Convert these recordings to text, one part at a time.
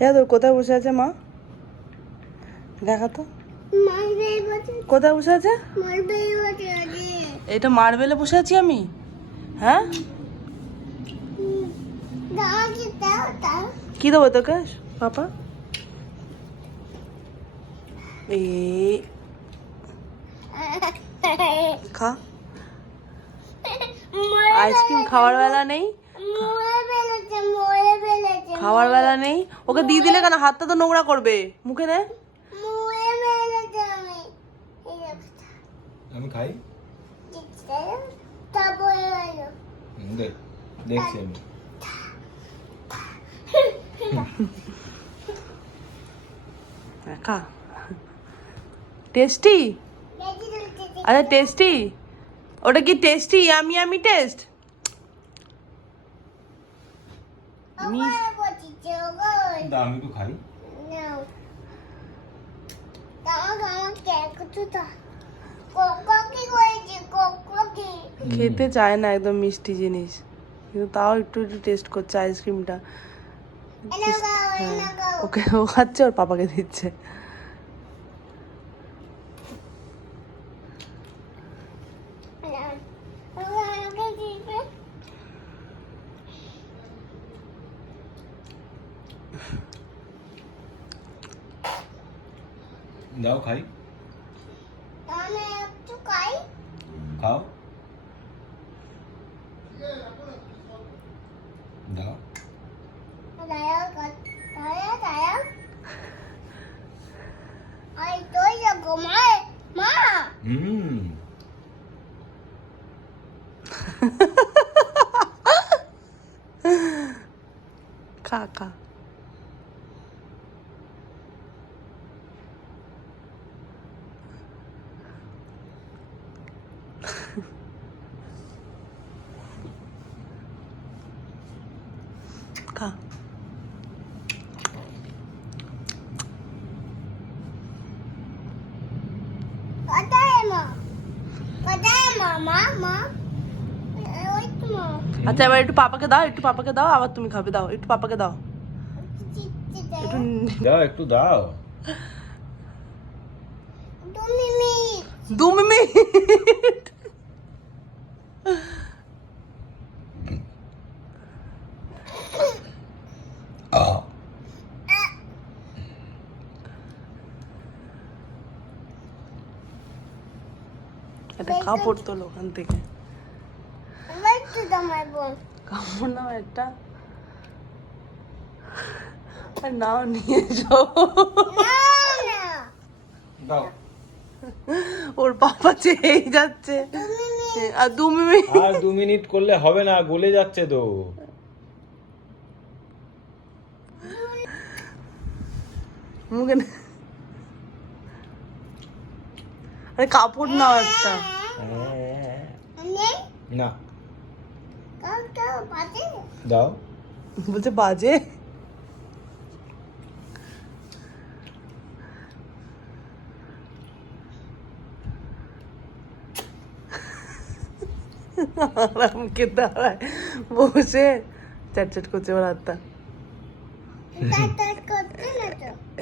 হ্যাঁ তোর কোথায় বসে আছে মা? দেখা তো। কোথায় বসে আছে? এটা মার্বেলে বসে আছি আমি। হ্যাঁ? কি দেবো তোকে? পাপা? এ। খা। আইসক্রিম খাওয়ার বেলা নেই? খাওয়ার বেলা নেই? ওকে দিয়ে দিলে কেন? হাতটা তো নোংরা করবে। মুখে দে। আমি আমি খাই? দেখছি আমি। হ্যাঁ, টেস্টি? আচ্ছা টেস্টি। ওটা কি টেস্টি? আমি আমি টেস্ট? মিস ওগো বসিছে ওগো দা আমি একটু খাই দাও খেতে চায় না একদম মিষ্টি জিনিস। কিন্তু তাও একটু একটু টেস্ট করছে আইসক্রিমটা হ্যাঁ। ওকে ও খাচ্ছে ওর পাপাকে দিচ্ছে আমাকে দিবে দাও খাই তাহলে একটু খাই খাও দাও দাঁড়াও দাঁড়াও দাঁড়াও আই তোই যাব মা মা হুম খা খা খা কোথায় মা কোথায় মা মা মা ওই তো মা আচ্ছা এবার একটু পাপাকে দাও একটু পাপাকে দাও আবার তুমি খাবে দাও একটু পাপাকে দাও। একটু দাও একটু দাও। দু মিনিট। একটা কাপড় তোলো ওখান থেকে। কাপড় নাও একটা। আর নাও নিয়ে যাও। না না দাও। ওর পাপা চেয়েই যাচ্ছে। আর দু মিনিট। আর দু মিনিট করলে হবে না গলে যাচ্ছে তো। মুখে নে- আরে কাপড় নাও একটা। না। দাও। বলছে বাজে। আরামকে দাঁড়ায় বসে। চ্যাটচ্যাট করছে হাতটা না তো?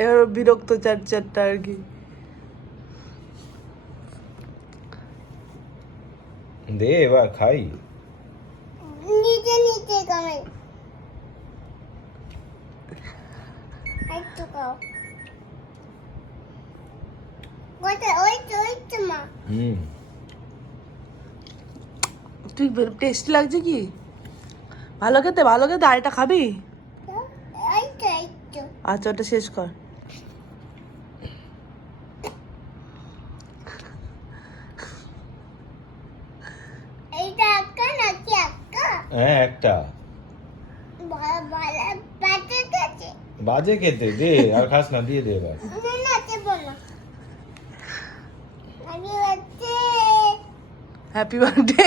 এবার ওর বিরক্ত চ্যাটচ্যাটটা আর কি। দে এবার খাই। নিচে নিচে কামে একটু খাও। ওই তো ওই তো মা। হুম। তুই টেস্টি লাগছে কি? ভালো খেতে ভালো খেতে আরেকটা খাবি? আচ্ছা ওটা শেষ কর। হ্যাঁ একটা বাজে খেতে দে আর খাস না দিয়ে দে এবার হ্যাপি বার্থডে